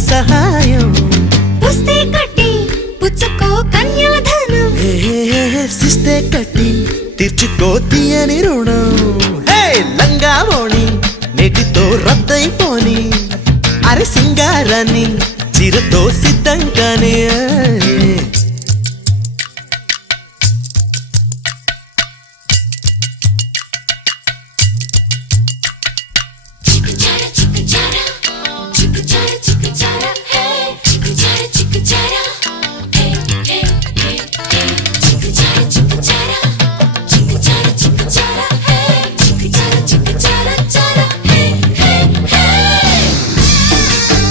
సహాయం పుస్తే కట్టి పుచ్చుకో కన్యాధనం సిస్తే కట్టి తీర్చుకో తీయని రుణం లంగా మోణి నేటితో రద్దయిపోని అరే సింగారాన్ని చీరతో సిద్ధంగానే